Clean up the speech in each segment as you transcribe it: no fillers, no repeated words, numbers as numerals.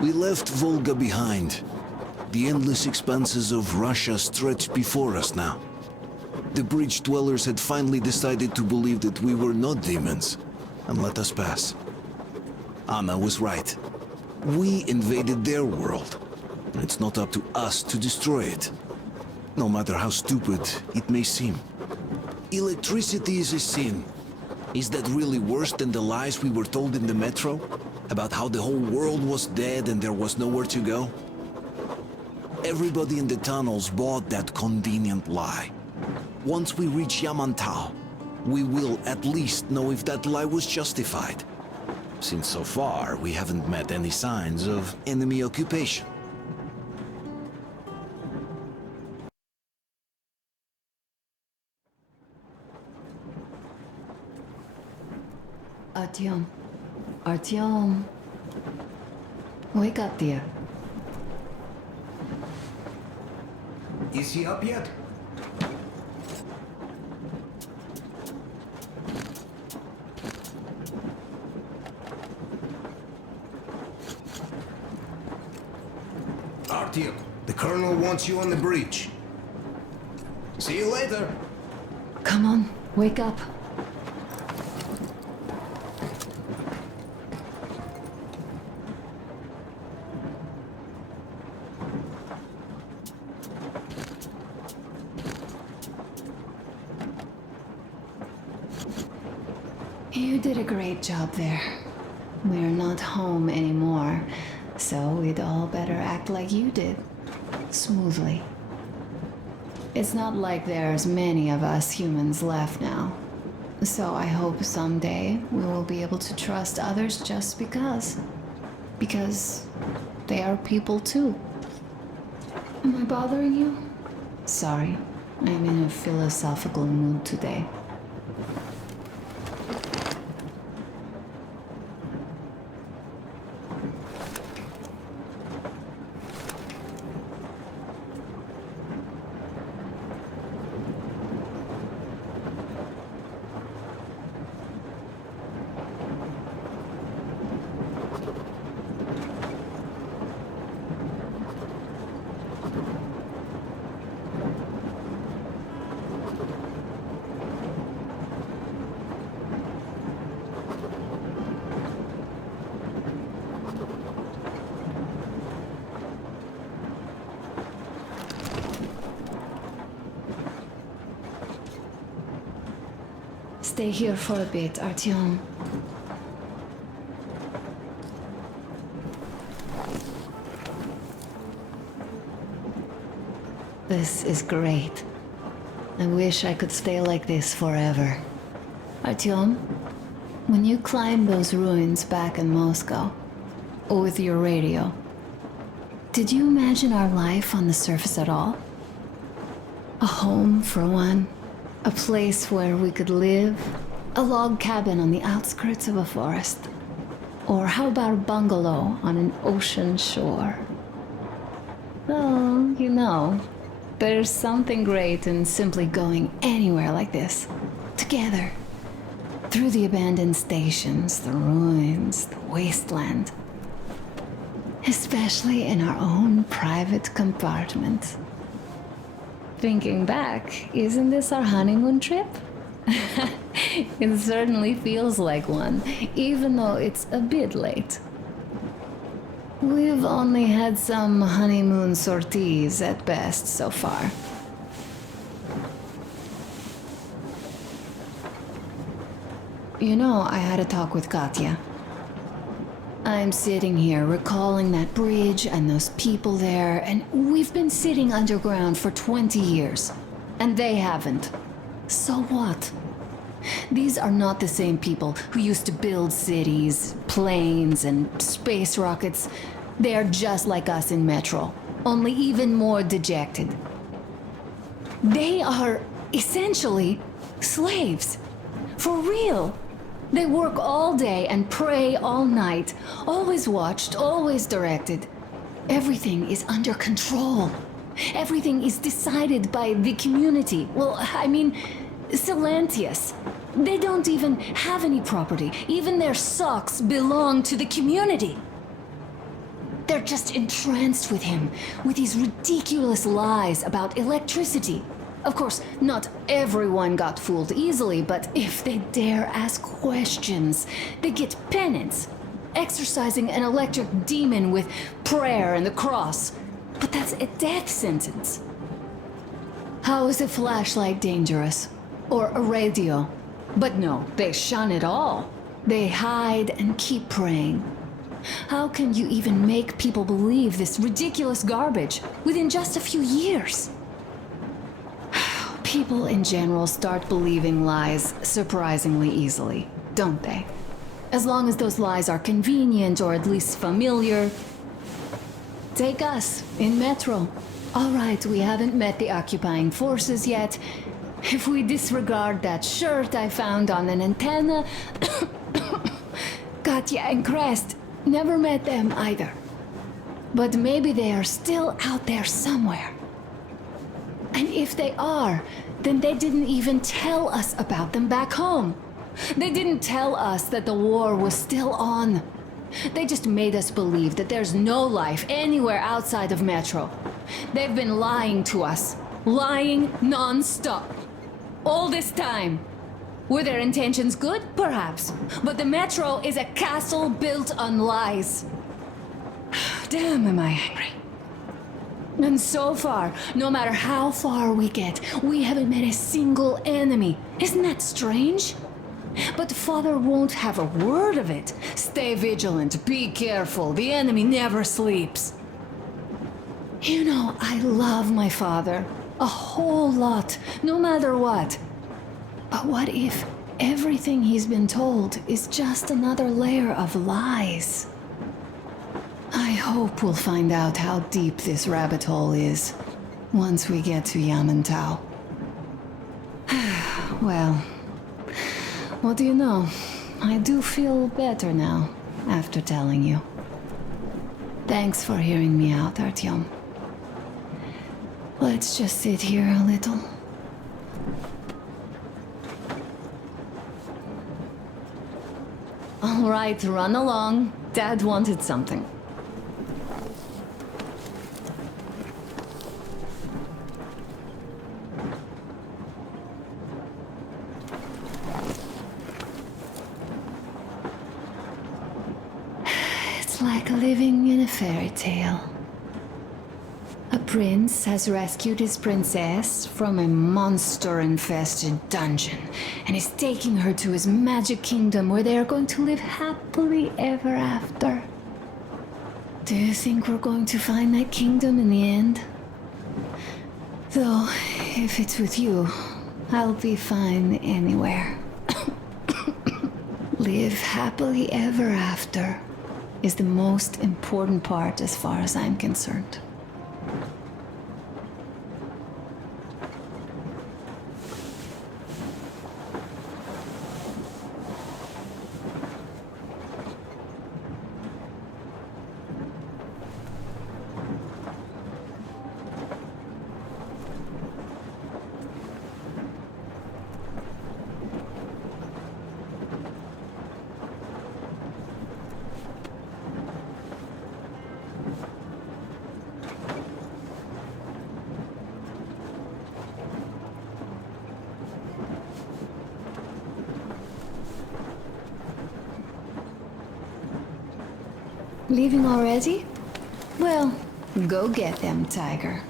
We left Volga behind. The endless expanses of Russia stretched before us now. The bridge dwellers had finally decided to believe that we were not demons, and let us pass. Anna was right. We invaded their world. It's not up to us to destroy it, no matter how stupid it may seem. Electricity is a sin. Is that really worse than the lies we were told in the metro? About how the whole world was dead and there was nowhere to go? Everybody in the tunnels bought that convenient lie. Once we reach Yamantau, we will at least know if that lie was justified. Since so far, we haven't met any signs of enemy occupation. Artyom. Artyom. Wake up, dear. Is he up yet? Artyom, the colonel wants you on the bridge. See you later. Come on, wake up. You did a great job there. We're not home anymore, so we'd all better act like you did. Smoothly. It's not like there's many of us humans left now. So I hope someday we will be able to trust others just because. Because they are people too. Am I bothering you? Sorry, I'm in a philosophical mood today. Stay here for a bit, Artyom. This is great. I wish I could stay like this forever. Artyom, when you climbed those ruins back in Moscow, with your radio, did you imagine our life on the surface at all? A home for one. A place where we could live, a log cabin on the outskirts of a forest. Or how about a bungalow on an ocean shore? Well, you know, there's something great in simply going anywhere like this, together. Through the abandoned stations, the ruins, the wasteland. Especially in our own private compartment. Thinking back, isn't this our honeymoon trip? It certainly feels like one, even though it's a bit late. We've only had some honeymoon sorties at best so far. You know, I had a talk with Katya. I'm sitting here recalling that bridge and those people there, and we've been sitting underground for 20 years. And they haven't. So what? These are not the same people who used to build cities, planes, and space rockets. They are just like us in Metro, only even more dejected. They are essentially slaves. For real. They work all day and pray all night, always watched, always directed. Everything is under control. Everything is decided by the community. Well, I mean, Silantius. They don't even have any property. Even their socks belong to the community. They're just entranced with him, with these ridiculous lies about electricity. Of course, not everyone got fooled easily, but if they dare ask questions, they get penance, exorcising an electric demon with prayer and the cross. But that's a death sentence. How is a flashlight dangerous? Or a radio? But no, they shun it all. They hide and keep praying. How can you even make people believe this ridiculous garbage within just a few years? People in general start believing lies surprisingly easily, don't they? As long as those lies are convenient or at least familiar. Take us, in Metro. All right, we haven't met the occupying forces yet. If we disregard that shirt I found on an antenna... Katya and Krest, never met them either. But maybe they are still out there somewhere. And if they are, then they didn't even tell us about them back home. They didn't tell us that the war was still on. They just made us believe that there's no life anywhere outside of Metro. They've been lying to us. Lying non-stop. All this time. Were their intentions good? Perhaps. But the Metro is a castle built on lies. Damn, am I angry. And so far, no matter how far we get, we haven't met a single enemy. Isn't that strange? But Father won't have a word of it. Stay vigilant, be careful, the enemy never sleeps. You know, I love my father. A whole lot, no matter what. But what if everything he's been told is just another layer of lies? I hope we'll find out how deep this rabbit hole is once we get to Yamantau. Well, what do you know? I do feel better now after telling you. Thanks for hearing me out, Artyom. Let's just sit here a little. All right, run along. Dad wanted something. It's like living in a fairy tale. A prince has rescued his princess from a monster-infested dungeon and is taking her to his magic kingdom where they are going to live happily ever after. Do you think we're going to find that kingdom in the end? Though, if it's with you, I'll be fine anywhere. Live happily ever after is the most important part as far as I'm concerned. Leaving already? Well, go get them, Tiger.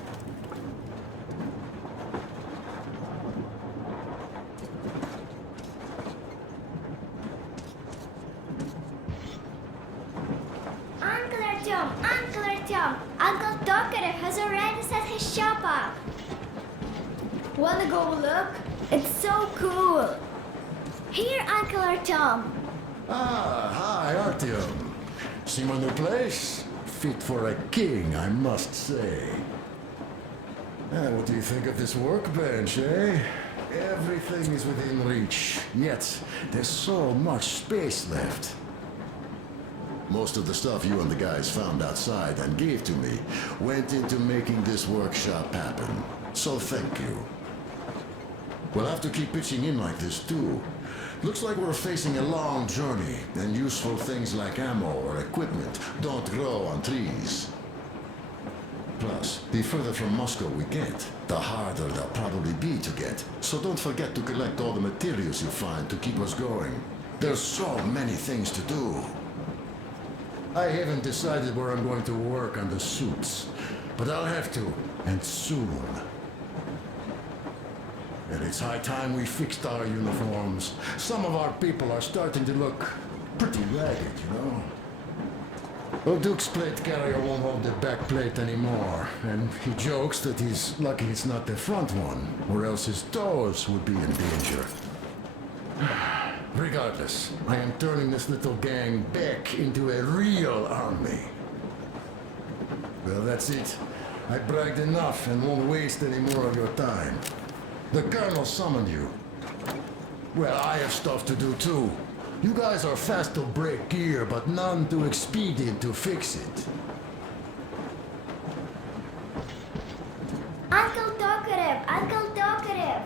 Uncle Artyom! Uncle Tokarev has already set his shop up. Wanna go look? It's so cool. Here, Uncle Artyom. Ah, hi, Artyom. See my new place? Fit for a king, I must say. What do you think of this workbench, eh? Everything is within reach, yet there's so much space left. Most of the stuff you and the guys found outside and gave to me went into making this workshop happen. So thank you. We'll have to keep pitching in like this too. Looks like we're facing a long journey, and useful things like ammo or equipment don't grow on trees. Plus, the further from Moscow we get, the harder they'll probably be to get. So don't forget to collect all the materials you find to keep us going. There's so many things to do. I haven't decided where I'm going to work on the suits, but I'll have to, and soon. And it's high time we fixed our uniforms. Some of our people are starting to look pretty ragged, you know? Duke's plate carrier won't hold the back plate anymore, and he jokes that he's lucky it's not the front one, or else his toes would be in danger. Regardless, I am turning this little gang back into a real army. Well, that's it. I bragged enough and won't waste any more of your time. The Colonel summoned you. Well, I have stuff to do too. You guys are fast to break gear, but none too expedient to fix it. Uncle Tokarev! Uncle Tokarev!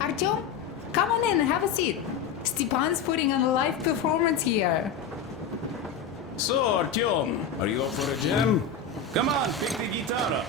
Artyom, come on in and have a seat. Stepan's putting on a live performance here. So, Artyom, are you up for a jam? Come on, pick the guitar up.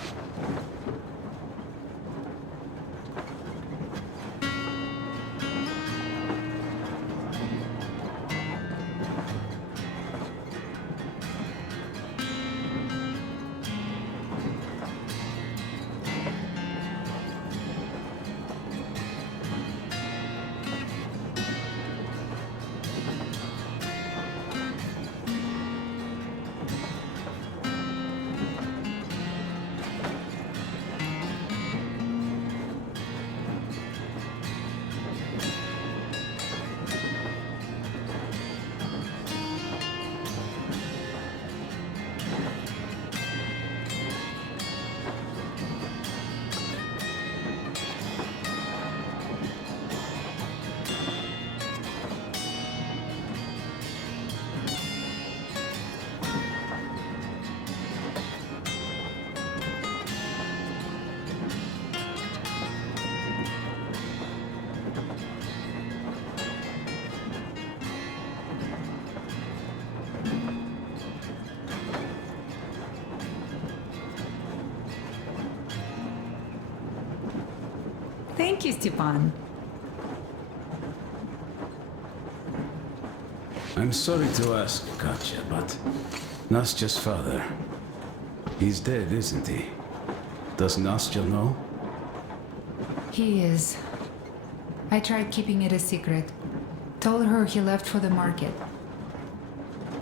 Thank you, Stepan. I'm sorry to ask, Katya, but Nastya's father, he's dead, isn't he? Does Nastya know? He is. I tried keeping it a secret. Told her he left for the market.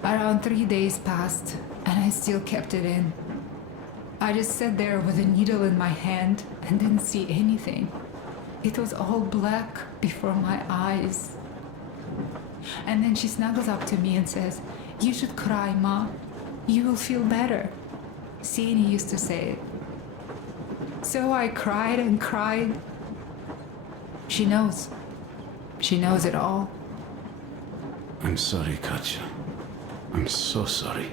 Around 3 days passed, and I still kept it in. I just sat there with a needle in my hand and didn't see anything. It was all black before my eyes. And then she snuggles up to me and says, "You should cry, Ma. You will feel better." Sieni used to say it. So I cried and cried. She knows. She knows it all. I'm sorry, Katya. I'm so sorry.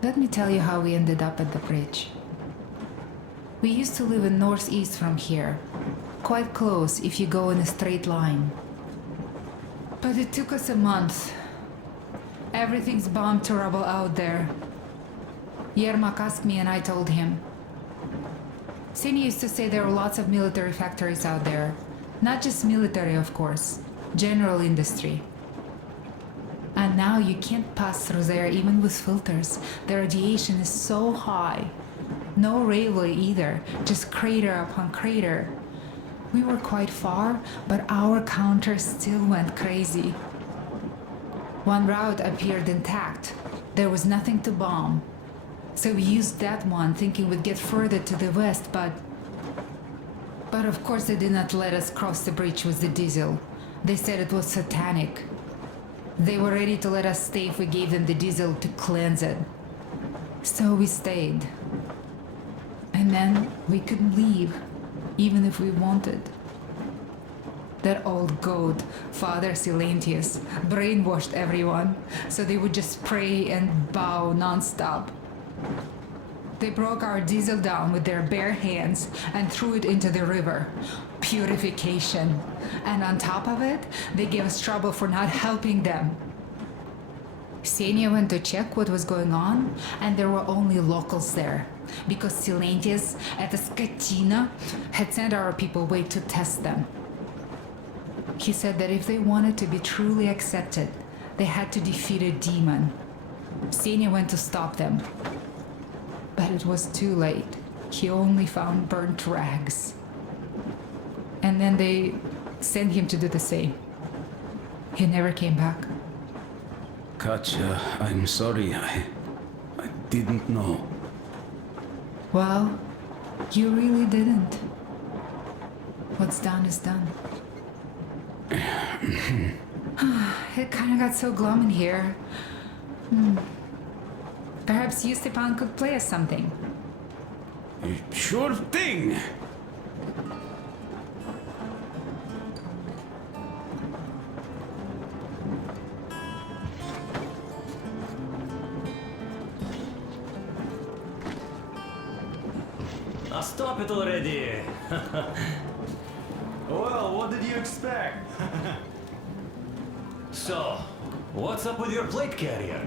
Let me tell you how we ended up at the bridge. We used to live in northeast from here, quite close if you go in a straight line. But it took us a month. Everything's bombed to rubble out there. Yermak asked me and I told him. Sieni used to say there were lots of military factories out there. Not just military, of course. General industry. And now you can't pass through there even with filters. The radiation is so high. No railway either, just crater upon crater. We were quite far, but our counter still went crazy. One route appeared intact. There was nothing to bomb. So we used that one, thinking we'd get further to the west, but But of course they did not let us cross the bridge with the diesel. They said it was satanic. They were ready to let us stay if we gave them the diesel to cleanse it. So we stayed. And then we couldn't leave, even if we wanted. That old goat, Father Silentius, brainwashed everyone, so they would just pray and bow non-stop. They broke our diesel down with their bare hands and threw it into the river. Purification. And on top of it, they gave us trouble for not helping them. Ksenia went to check what was going on, and there were only locals there, because Silentius at the Skatina had sent our people away to test them. He said that if they wanted to be truly accepted, they had to defeat a demon. Ksenia went to stop them. But it was too late. He only found burnt rags. And then they sent him to do the same. He never came back. Katya, I'm sorry. I didn't know. Well, you really didn't. What's done is done. It kind of got so glum in here. Perhaps you, Stepan, could play us something. Sure thing. Now stop it already! Well, what did you expect? So, what's up with your plate carrier?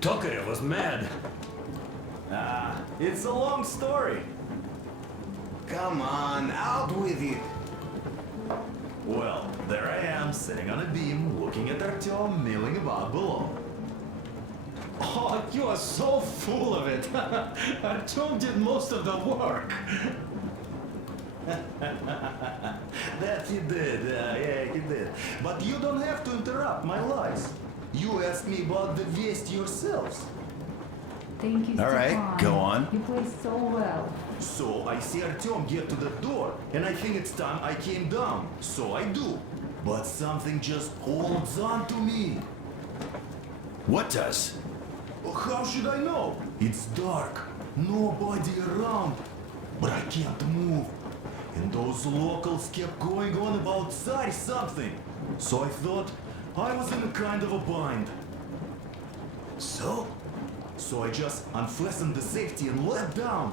Tokarev was mad. It's a long story. Come on, out with it. Well, there I am, sitting on a beam, looking at Artyom milling about below. Oh, you are so full of it! Artyom did most of the work! That he did, yeah, he did. But you don't have to interrupt my lies. You asked me about the Vest yourselves. Thank you, All right, Stepan. go on. You play so well. So I see Artyom get to the door, and I think it's time I came down. So I do. But something just holds on to me. What does? How should I know? It's dark, nobody around. But I can't move. And those locals kept going on about Tsar something. So I thought I was in a kind of a bind. So I just unfastened the safety and let down.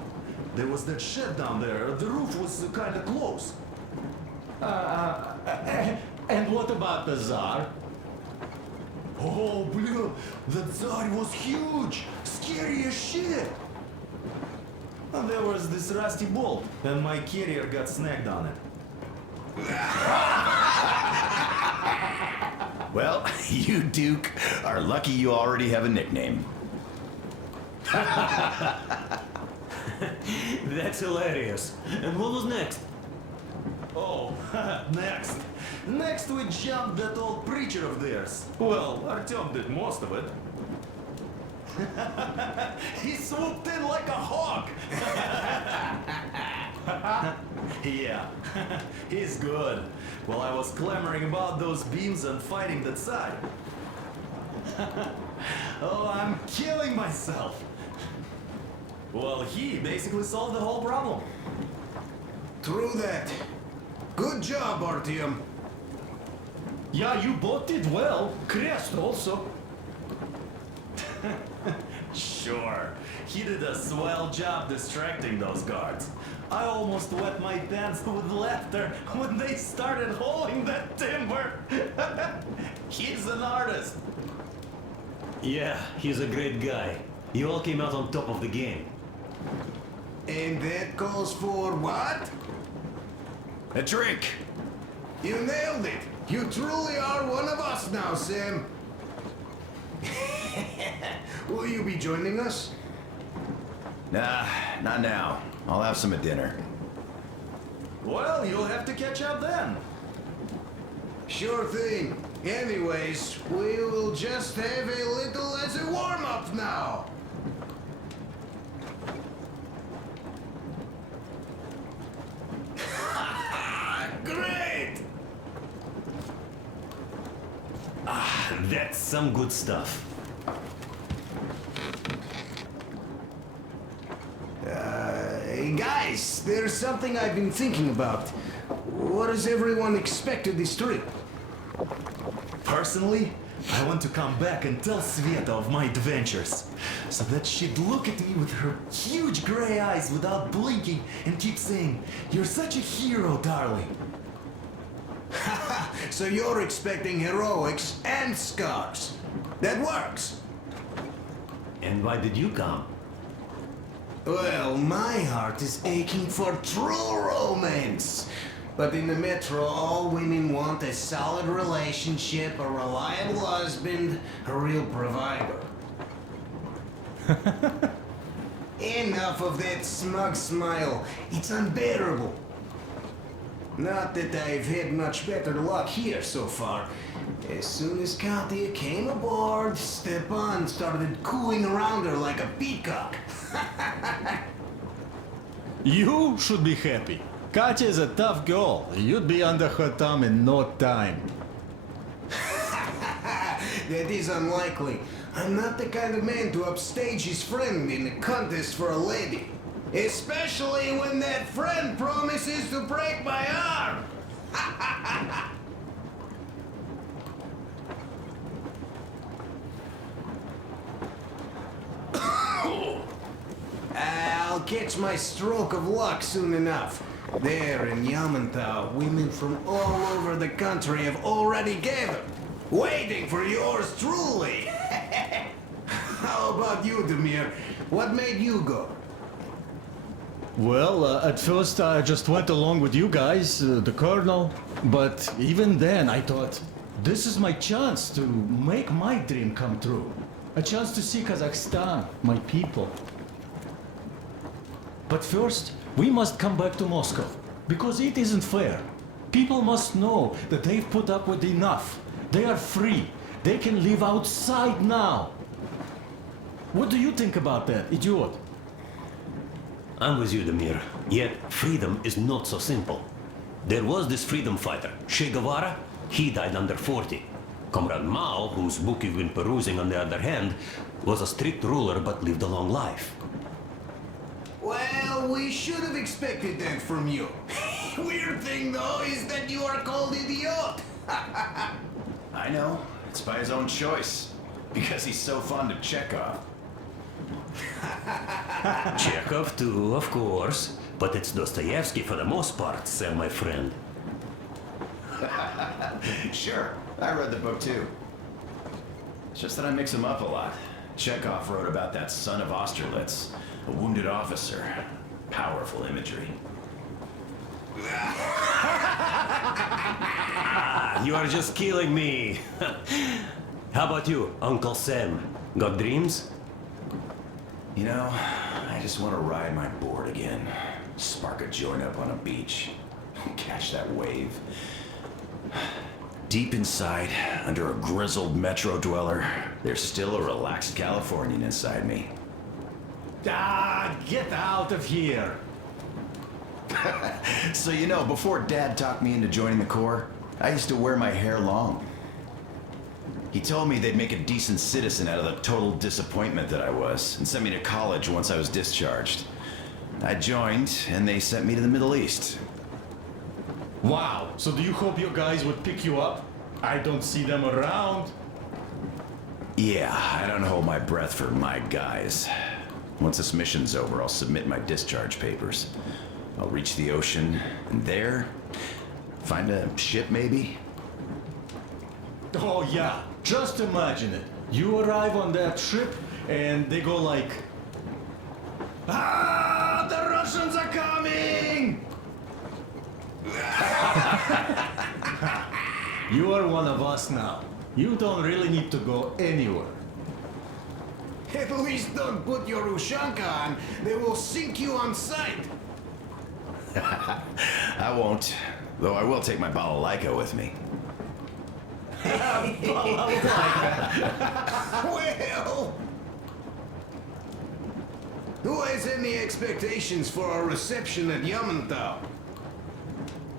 There was that shed down there. The roof was kind of close. And what about the Tsar? Oh, blue, the Tsar was huge, scary as shit. And there was this rusty bolt, and my carrier got snagged on it. Well, you, Duke, are lucky you already have a nickname. That's hilarious. And what was next? Oh, next. Next we jumped that old preacher of theirs. Well, Artyom did most of it. He swooped in like a hawk. Yeah, he's good. While I was clamoring about those beams and fighting that side. Oh, I'm killing myself. Well, he basically solved the whole problem. True that. Good job, Artyom. Yeah, you both did well. Krest also. Sure. He did a swell job distracting those guards. I almost wet my pants with laughter when they started hauling that timber. He's an artist. Yeah, he's a great guy. You all came out on top of the game. And that calls for what? A drink. You nailed it. You truly are one of us now, Sam. Will you be joining us? Nah, not now. I'll have some at dinner. Well, you'll have to catch up then. Sure thing. Anyways, we will just have a little as a warm-up now. That's some good stuff. Hey guys, there's something I've been thinking about. What does everyone expect of this trip? Personally, I want to come back and tell Sveta of my adventures, so that she'd look at me with her huge gray eyes without blinking and keep saying, "You're such a hero, darling." So you're expecting heroics and scars. That works. And why did you come? Well, my heart is aching for true romance. But in the metro, all women want a solid relationship, a reliable husband, a real provider. Enough of that smug smile. It's unbearable. Not that I've had much better luck here so far. As soon as Katya came aboard, Stepan started cooing around her like a peacock. You should be happy. Katya is a tough girl. You'd be under her thumb in no time. That is unlikely. I'm not the kind of man to upstage his friend in a contest for a lady. Especially when that friend promises to break my arm. I'll catch my stroke of luck soon enough. There in Yamantau, women from all over the country have already gathered, waiting for yours truly. How about you, Damir? What made you go? Well, at first I just went along with you guys, the colonel. But even then I thought, this is my chance to make my dream come true. A chance to see Kazakhstan, my people. But first, we must come back to Moscow, because it isn't fair. People must know that they've put up with enough. They are free. They can live outside now. What do you think about that, idiot? I'm with you, Damir. Yet, freedom is not so simple. There was this freedom fighter, Che Guevara. He died under 40. Comrade Mao, whose book you've been perusing on the other hand, was a strict ruler but lived a long life. Well, we should have expected that from you. Weird thing, though, is that you are called idiot. I know. It's by his own choice. Because he's so fond of Chekhov. Chekhov too, of course. But it's Dostoevsky for the most part, sir, my friend. Sure, I read the book too. It's just that I mix him up a lot. Chekhov wrote about that son of Austerlitz, a wounded officer. Powerful imagery. You are just killing me. How about you, Uncle Sam? Got dreams? You know, I just want to ride my board again. Spark a joint up on a beach. Catch that wave. Deep inside, under a grizzled metro dweller, there's still a relaxed Californian inside me. Ah, get out of here! So you know, before Dad talked me into joining the Corps, I used to wear my hair long. He told me they'd make a decent citizen out of the total disappointment that I was, and sent me to college once I was discharged. I joined, and they sent me to the Middle East. Wow, so do you hope your guys would pick you up? I don't see them around. Yeah, I don't hold my breath for my guys. Once this mission's over, I'll submit my discharge papers. I'll reach the ocean, and there, find a ship maybe? Oh yeah, just imagine it. You arrive on that ship, and they go like... Ah, the Russians are coming! You are one of us now. You don't really need to go anywhere. At least don't put your Ushanka on. They will sink you on sight. I won't, though I will take my balalaika with me. Well... Who has any expectations for our reception at Yamantau?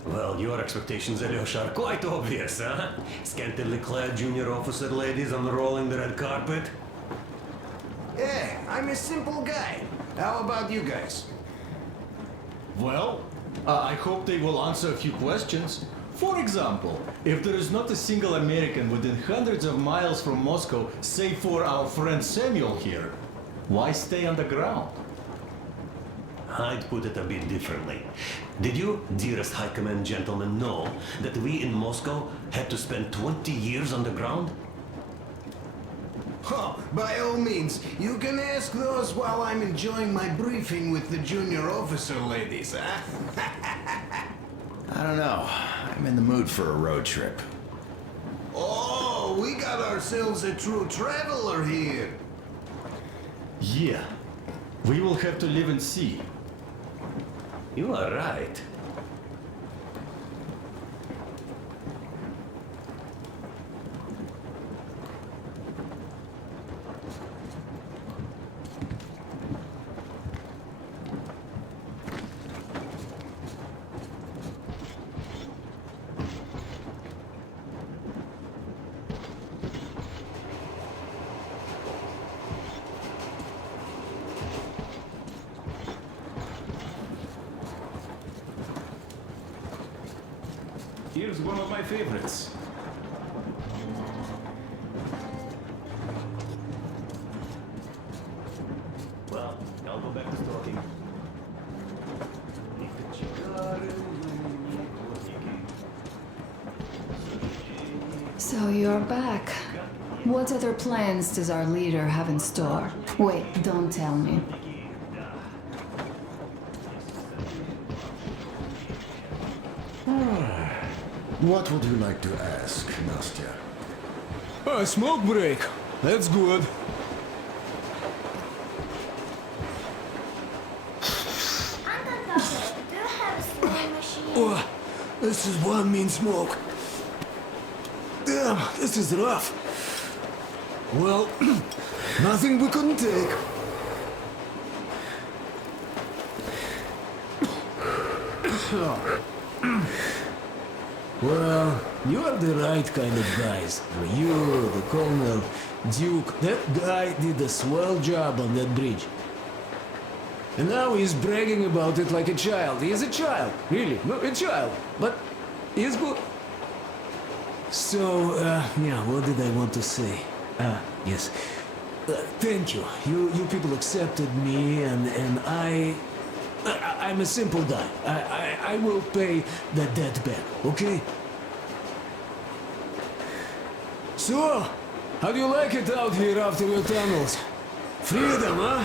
Well, your expectations, Alyosha, are quite obvious, huh? Scantily clad junior officer ladies unrolling the red carpet. Yeah, I'm a simple guy. How about you guys? Well, I hope they will answer a few questions. For example, if there is not a single American within hundreds of miles from Moscow, save for our friend Samuel here, why stay underground? I'd put it a bit differently. Did you, dearest High Command gentlemen, know that we in Moscow had to spend 20 years underground? Oh, by all means, you can ask those while I'm enjoying my briefing with the junior officer ladies, huh? I don't know. I'm in the mood for a road trip. Oh, we got ourselves a true traveler here. Yeah, we will have to live and see. You are right. Here's one of my favorites. Well, I'll go back to stalking. So you're back. What other plans does our leader have in store? Wait, don't tell me. What would you like to ask, Nastya? A smoke break. That's good. Uncle Tokarev, do you have a sewing machine? Oh, this is one mean smoke. Damn, this is rough. Well, nothing we couldn't take. Well, you are the right kind of guys. You, the Colonel, Duke, that guy did a swell job on that bridge. And now he's bragging about it like a child. He is a child, really, no, a child. But he's good. So, yeah, what did I want to say? Yes. Thank you. You people accepted me, and I'm a simple guy. I will pay the debt back, okay? So, how do you like it out here after your tunnels? Freedom, huh?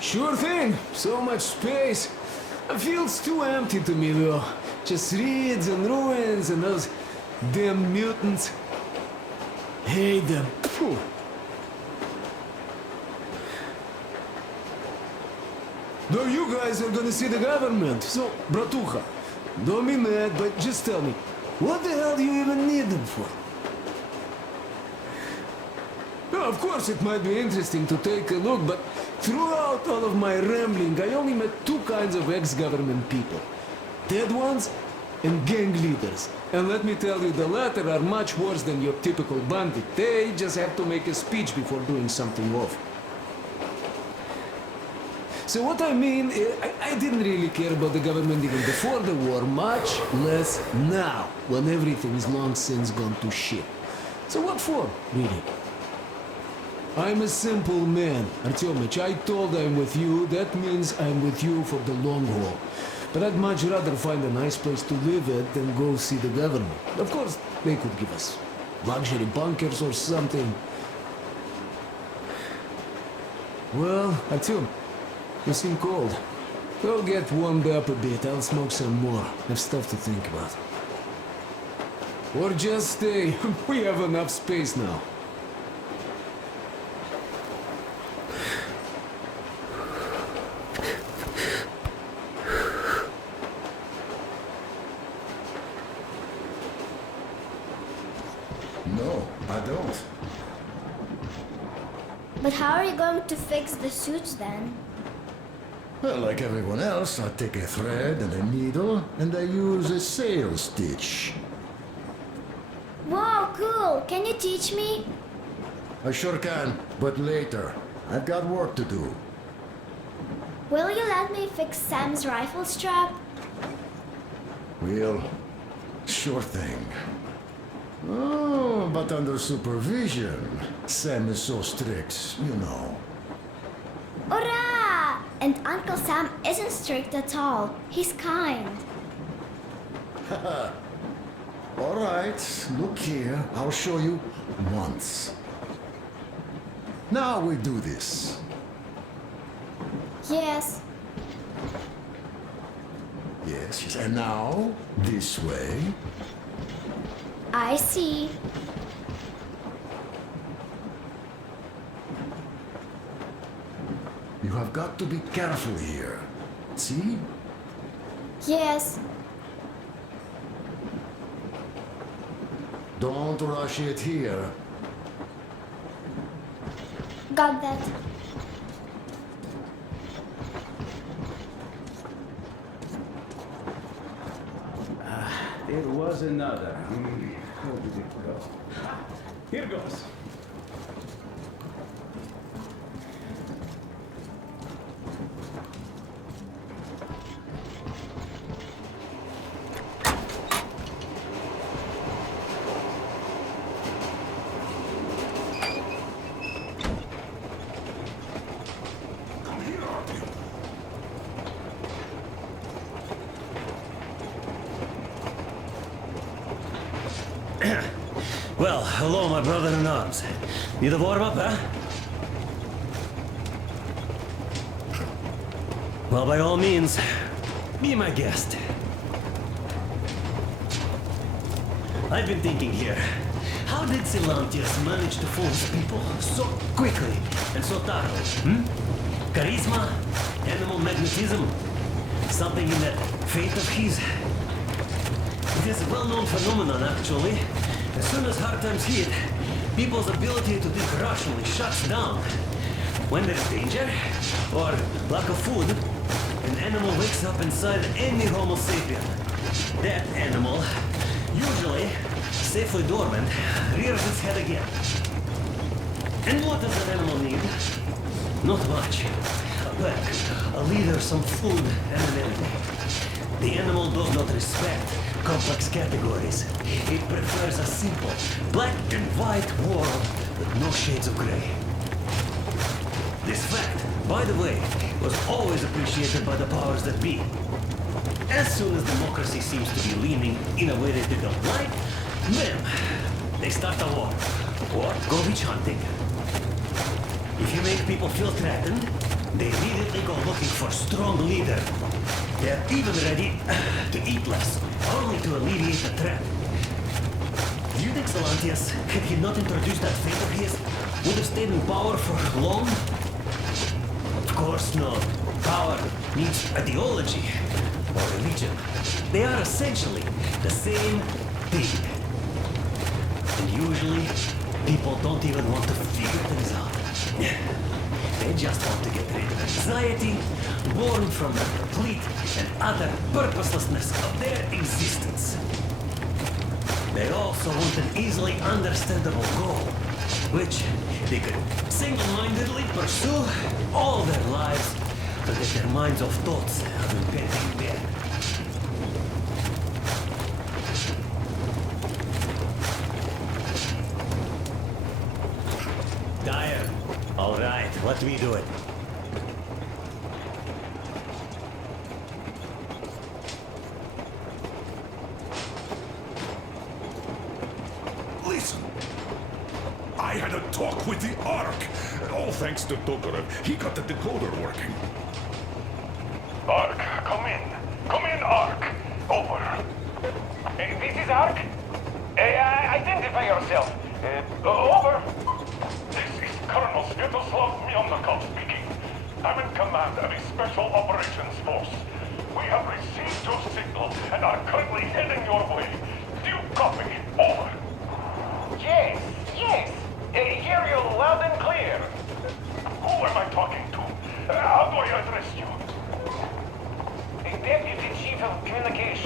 Sure thing. So much space. It feels too empty to me, though. Just reeds and ruins and those damn mutants. Hate them. Phew. No, you guys are gonna see the government. So, bratucha, don't be mad, but just tell me, what the hell do you even need them for? Well, of course, it might be interesting to take a look, but throughout all of my rambling, I only met two kinds of ex-government people. Dead ones and gang leaders. And let me tell you, the latter are much worse than your typical bandit. They just have to make a speech before doing something awful. So what I mean, I didn't really care about the government even before the war, much less now, when everything's long since gone to shit. So what for, really? I'm a simple man, Artyomich. I told I'm with you, that means I'm with you for the long haul. But I'd much rather find a nice place to live at than go see the government. Of course, they could give us luxury bunkers or something. Well, Artyom, you seem cold. Go get warmed up a bit, I'll smoke some more. Have stuff to think about. Or just stay. We have enough space now. No, I don't. But how are you going to fix the suits then? Well, like everyone else, I take a thread and a needle, and I use a sail stitch. Wow, cool. Can you teach me? I sure can, but later. I've got work to do. Will you let me fix Sam's rifle strap? Well, sure thing. Oh, but under supervision. Sam is so strict, you know. Hurrah! And Uncle Sam isn't strict at all. He's kind. All right, look here. I'll show you once. Now we do this. Yes. Yes, and now this way. I see. You have got to be careful here. See? Yes. Don't rush it here. Got that. There was another. Where did it go? Here goes. Well, hello, my brother-in-arms. Need a warm-up, huh? Well, by all means, be my guest. I've been thinking here, how did Silantius manage to fool his people so quickly and so thoroughly? Charisma? Animal magnetism? Something in that faith of his? It is a well-known phenomenon, actually. As soon as hard times hit, people's ability to think rationally shuts down. When there's danger, or lack of food, an animal wakes up inside any Homo sapien. That animal, usually safely dormant, rears its head again. And what does an animal need? Not much. A pack, a leader, some food, and an enemy. The animal does not respect complex categories. It prefers a simple, black and white world with no shades of gray. This fact, by the way, was always appreciated by the powers that be. As soon as democracy seems to be leaning in a way that they don't like, bam, they start a war. Or go witch hunting. If you make people feel threatened, they immediately go looking for a strong leader. They're even ready to eat less, only to alleviate the threat. Do you think Silantius, had he not introduced that faith of his, would have stayed in power for long? Of course not. Power needs ideology or religion. They are essentially the same thing. And usually, people don't even want to figure things out. They just want to get rid of anxiety, born from the complete and utter purposelessness of their existence. They also want an easily understandable goal, which they could single-mindedly pursue all their lives, so that their minds of thoughts have impending death. Dire. All right, what we doing? Listen. I had a talk with the Ark. All thanks to Tokarev. He got the decoder working. Ark, come in. Come in, Ark. Over. This is Ark. Identify yourself. Over. This is Colonel Sviatoslav Myonnikov speaking. I'm in command of a special operations force. We have received your signal and are currently heading your way. Do you copy? Over. Yes. Hear you loud and clear. Who am I talking to? How do I address you?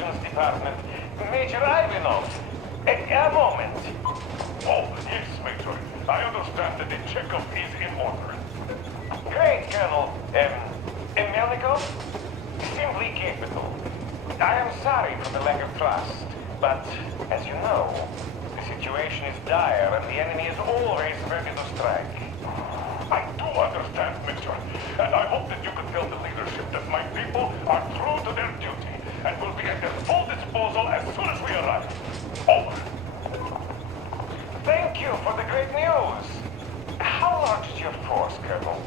Operations Department, Major Ivanov. A moment. Oh, yes, Major. I understand that the checkup is in order. Great, Colonel. Melnikov? Simply capital. I am sorry for the lack of trust, but as you know, the situation is dire and the enemy is always ready to strike. I do understand, Major, and I hope that you can tell the leadership that my people are true to their duty and will be at their full disposal as soon as we arrive. Over. Thank you for the great news. How large is your force, Colonel?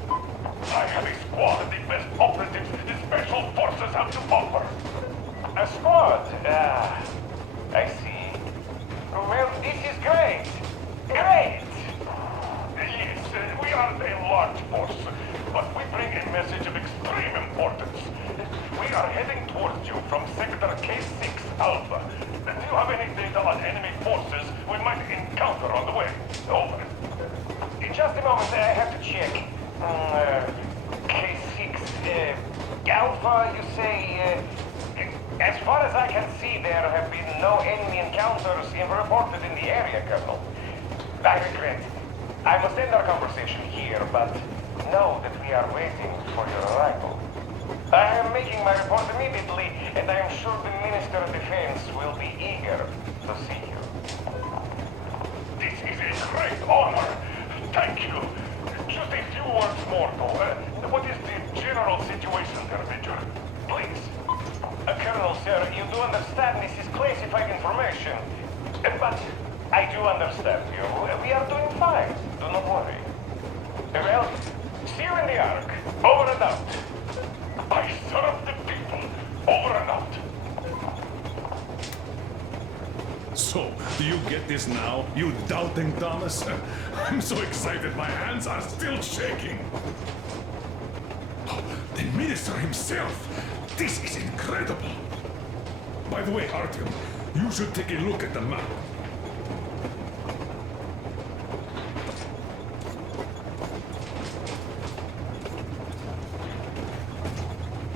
I have a squad of the best operatives the Special Forces have to offer. A squad? I see. Well, this is great. Great! Yes, we aren't a large force, but we bring a message of extreme importance. We are heading towards you from Sector K6 Alpha. Do you have any data on enemy forces we might encounter on the way? Over. In just a moment, I have to check. K6, Alpha, you say, as far as I can see, there have been no enemy encounters reported in the area, Colonel. I regret. I must end our conversation here, but know that we are waiting for your arrival. I am making my report immediately, and I am sure the Minister of Defense will be eager to see you. This is a great honor. Thank you. Just a few words more, though. What is the general situation there, Major? Please. Colonel, sir, you do understand this is classified information. But I do understand you. We are doing fine. Do not worry. Well, see you in the Ark. Over and out. I serve the people. Over and out. So, do you get this now, you doubting Thomas? I'm so excited my hands are still shaking. Oh, the minister himself! This is incredible! By the way, Artyom, you should take a look at the map.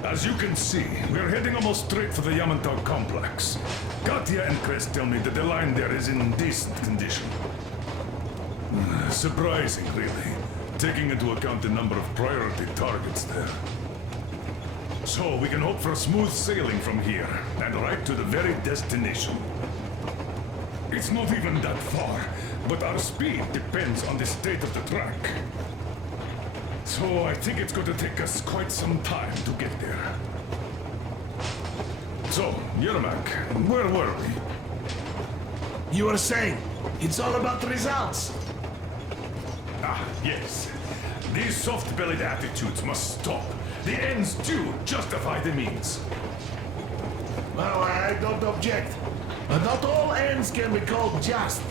As you can see, we're heading almost straight for the Yamantau complex. Katya and Krest tell me that the line there is in decent condition. Surprising, really, taking into account the number of priority targets there. So we can hope for smooth sailing from here, and right to the very destination. It's not even that far, but our speed depends on the state of the track. So I think it's going to take us quite some time to get there. So, Yermak, where were we? You were saying, it's all about the results. Ah, yes. These soft-bellied attitudes must stop. The ends do justify the means. Well, I don't object. But not all ends can be called just.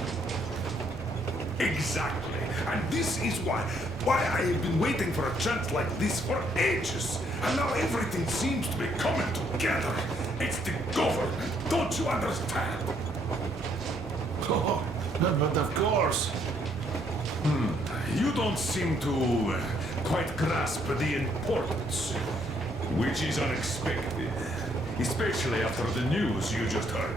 Exactly. And this is why I have been waiting for a chance like this for ages. And now everything seems to be coming together. It's the government, don't you understand? Oh, but of course. You don't seem to quite grasp the importance, which is unexpected, especially after the news you just heard.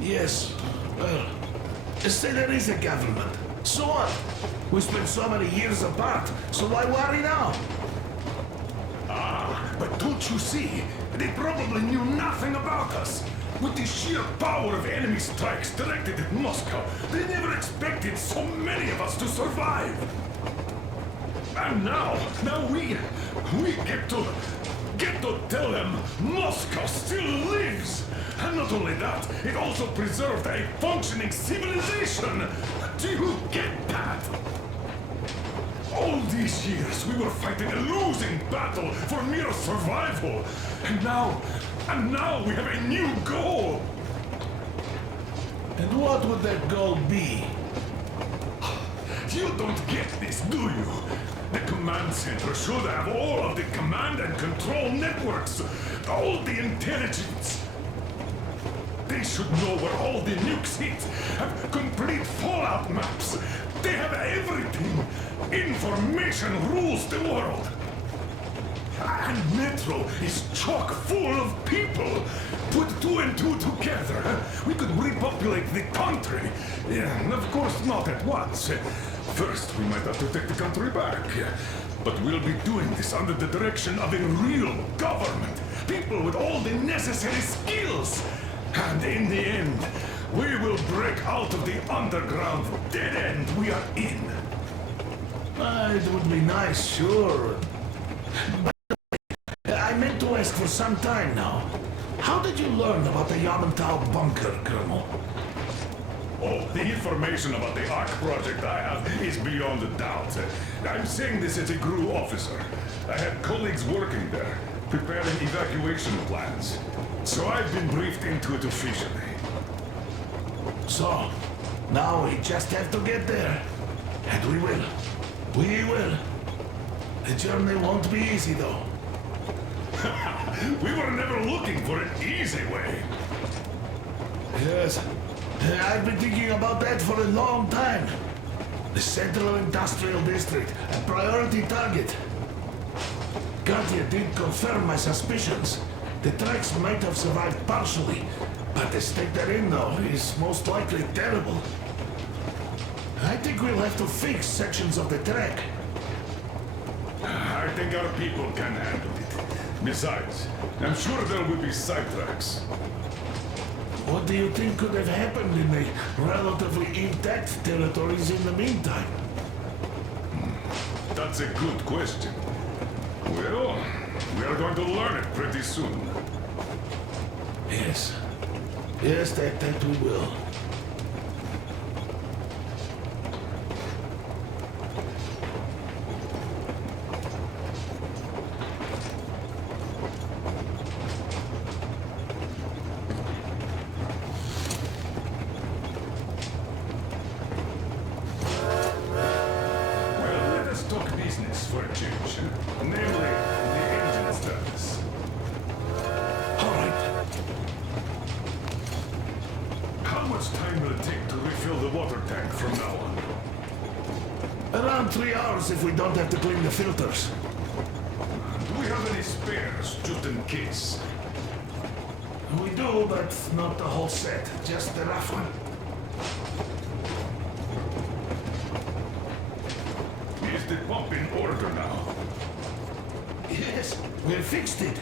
Yes. Well, say there is a government. So what? We spent so many years apart, so why worry now? Ah, but don't you see? They probably knew nothing about us. With the sheer power of enemy strikes directed at Moscow, they never expected so many of us to survive. And now we get to tell them Moscow still lives. And not only that, it also preserved a functioning civilization. Do you get that? All these years we were fighting a losing battle for mere survival. And now we have a new goal. And what would that goal be? You don't get this, do you? The command center should have all of the command and control networks, all the intelligence. They should know where all the nukes hit, have complete fallout maps. They have everything. Information rules the world. damn metro is chock full of people. Put two and two together, we could repopulate the country. Yeah, of course not at once. First, we might have to take the country back. But we'll be doing this under the direction of a real government. People with all the necessary skills. And in the end, we will break out of the underground dead end we are in. It would be nice, sure. But I meant to ask for some time now. How did you learn about the Yamantau bunker, Colonel? Oh, the information about the Ark project I have is beyond a doubt. I'm saying this as a GRU officer. I had colleagues working there, preparing evacuation plans. So I've been briefed into it officially. So, now we just have to get there. And we will. We will. The journey won't be easy, though. We were never looking for an easy way. Yes. I've been thinking about that for a long time. The Central Industrial District, a priority target. Katya did confirm my suspicions. The tracks might have survived partially, but the state they're in now is most likely terrible. I think we'll have to fix sections of the track. I think our people can handle it. Besides, I'm sure there will be sidetracks. What do you think could have happened in the relatively intact territories in the meantime? That's a good question. Well, we are going to learn it pretty soon. Yes. Yes, that we will. Around 3 hours if we don't have to clean the filters. Do we have any spares, just in case? We do, but not the whole set. Just the rough one. Is the pump in order now? Yes, we fixed it.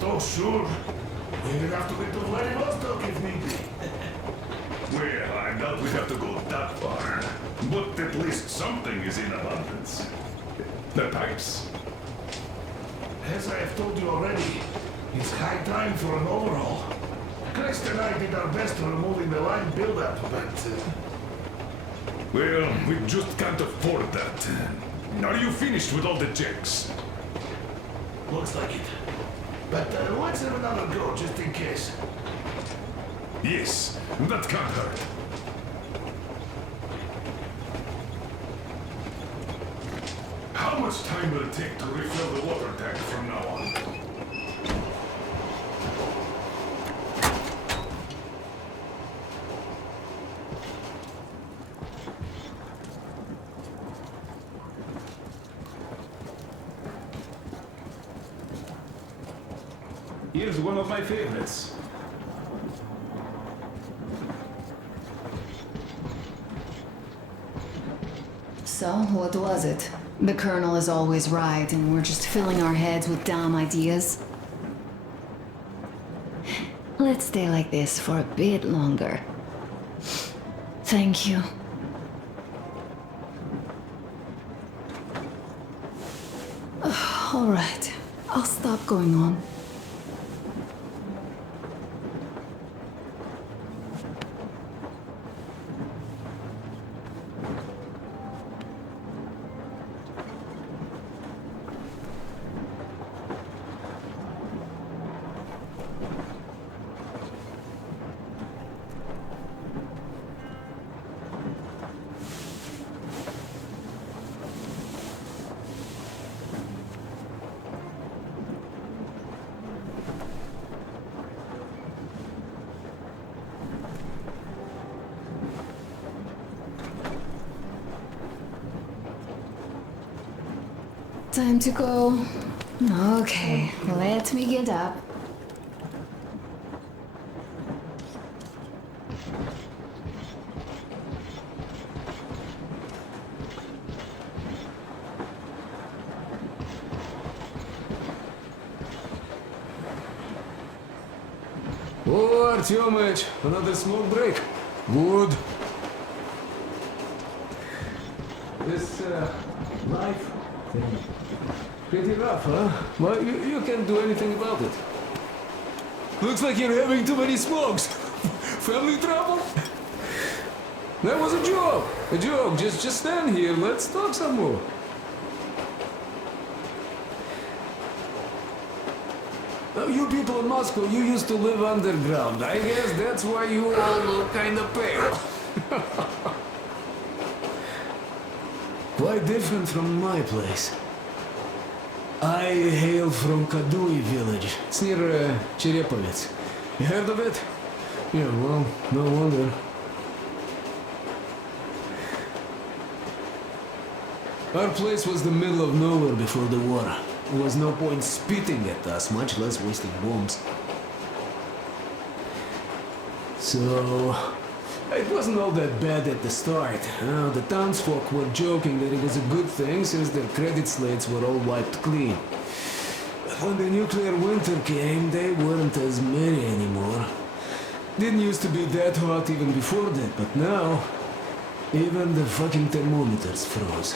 Oh, sure. We'll have to get to Vladivostok if need be. Well, I doubt we have to go that far. But at least something is in abundance. The pipes. As I have told you already, it's high time for an overhaul. Krest and I did our best removing the line buildup, but... Well, we just can't afford that. Are you finished with all the checks? Looks like it. But let's have another go, just in case. Yes, that can't hurt. How much time will it take to refill the water tank from now on? Here's one of my favorites. So, what was it? The Colonel is always right, and we're just filling our heads with dumb ideas. Let's stay like this for a bit longer. Thank you. All right, I'll stop going on. Time to go. Okay, let me get up. Oh, Artyomich, another smoke break. Good. This life thing, pretty rough, huh? Well, you can't do anything about it. Looks like you're having too many smokes. Family trouble? That was a joke. A joke. Just stand here. Let's talk some more. You people in Moscow, you used to live underground. I guess that's why you all look kind of pale. Quite different from my place. I hail from Kadui village. It's near Cherepovets. You heard of it? Yeah, well, no wonder. Our place was the middle of nowhere before the war. There was no point spitting at us, much less wasting bombs. So, it wasn't all that bad at the start. The townsfolk were joking that it was a good thing since their credit slates were all wiped clean. But when the nuclear winter came, they weren't as many anymore. Didn't used to be that hot even before that, but now, even the fucking thermometers froze.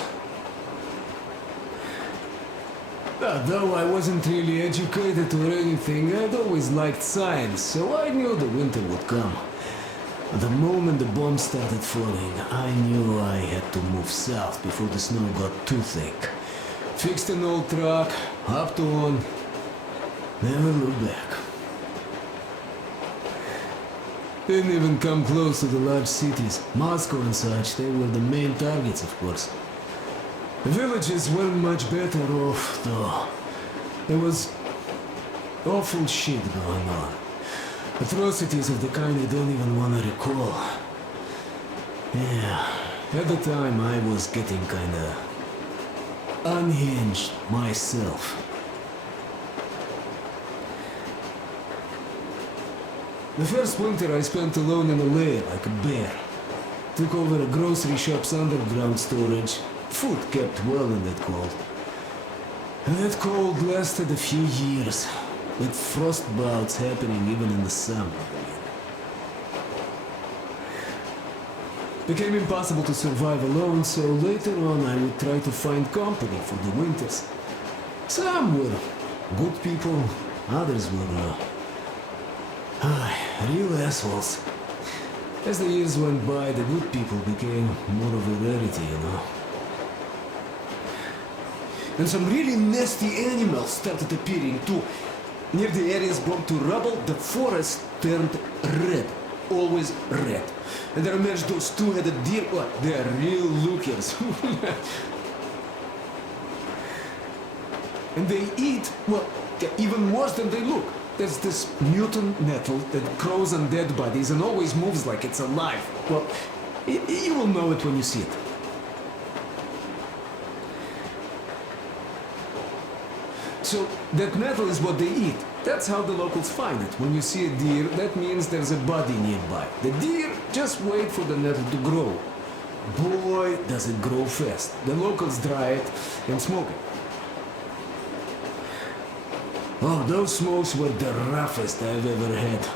Though I wasn't really educated or anything, I'd always liked science, so I knew the winter would come. The moment the bombs started falling, I knew I had to move south before the snow got too thick. Fixed an old truck, hopped on, never looked back. Didn't even come close to the large cities. Moscow and such, they were the main targets, of course. The villages weren't much better off, though. There was awful shit going on. Atrocities of the kind I don't even want to recall. Yeah, at the time I was getting kinda unhinged myself. The first winter I spent alone in a lair like a bear. Took over a grocery shop's underground storage. Food kept well in that cold. And that cold lasted a few years, with frost bouts happening even in the summer. Became impossible to survive alone, so later on I would try to find company for the winters. Some were good people, others were real assholes. As the years went by, the good people became more of a rarity, you know. And some really nasty animals started appearing too. Near the areas bombed to rubble, the forest turned red. Always red. And there emerged those two-headed deer. Well, they are real lookers. And they eat, well, even worse than they look. There's this mutant nettle that grows on dead bodies and always moves like it's alive. Well, you will know it when you see it. So, that nettle is what they eat. That's how the locals find it. When you see a deer, that means there's a body nearby. The deer just wait for the nettle to grow. Boy, does it grow fast. The locals dry it and smoke it. Oh, those smokes were the roughest I've ever had.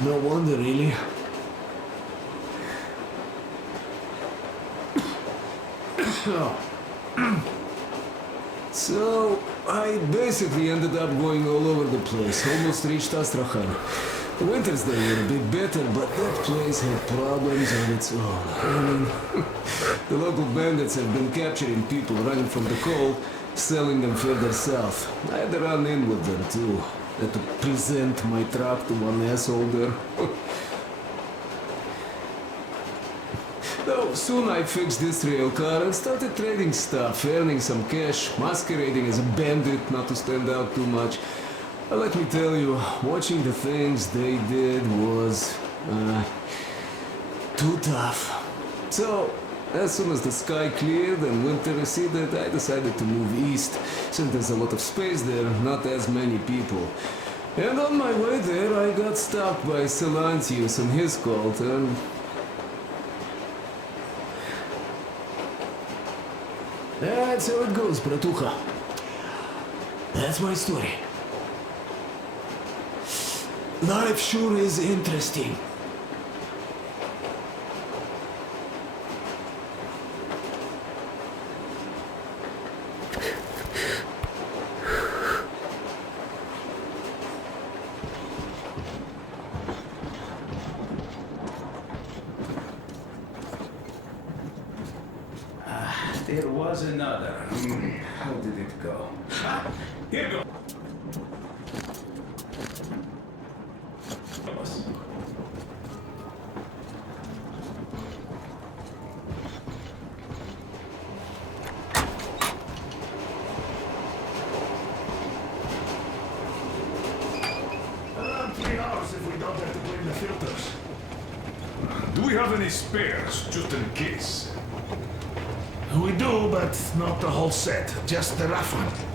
No wonder, really. So, I basically ended up going all over the place, almost reached Astrakhan. The winters there were a bit better, but that place had problems on its own. I mean, the local bandits have been capturing people running from the cold, selling them further south. I had to run in with them too. Had to present my truck to one asshole there. Though soon I fixed this rail car and started trading stuff, earning some cash, masquerading as a bandit not to stand out too much. But let me tell you, watching the things they did was too tough. So As soon as the sky cleared and winter receded, I decided to move east, since there's a lot of space there, not as many people. And on my way there, I got stopped by Silantius and his cult, and... That's how it goes, bratucha. That's my story. Life sure is interesting. There was another. How did it go? Here goes. Around 3 hours if we don't have to clean the filters. Do we have any spares, just in case? We do, but not the whole set, just the rough one.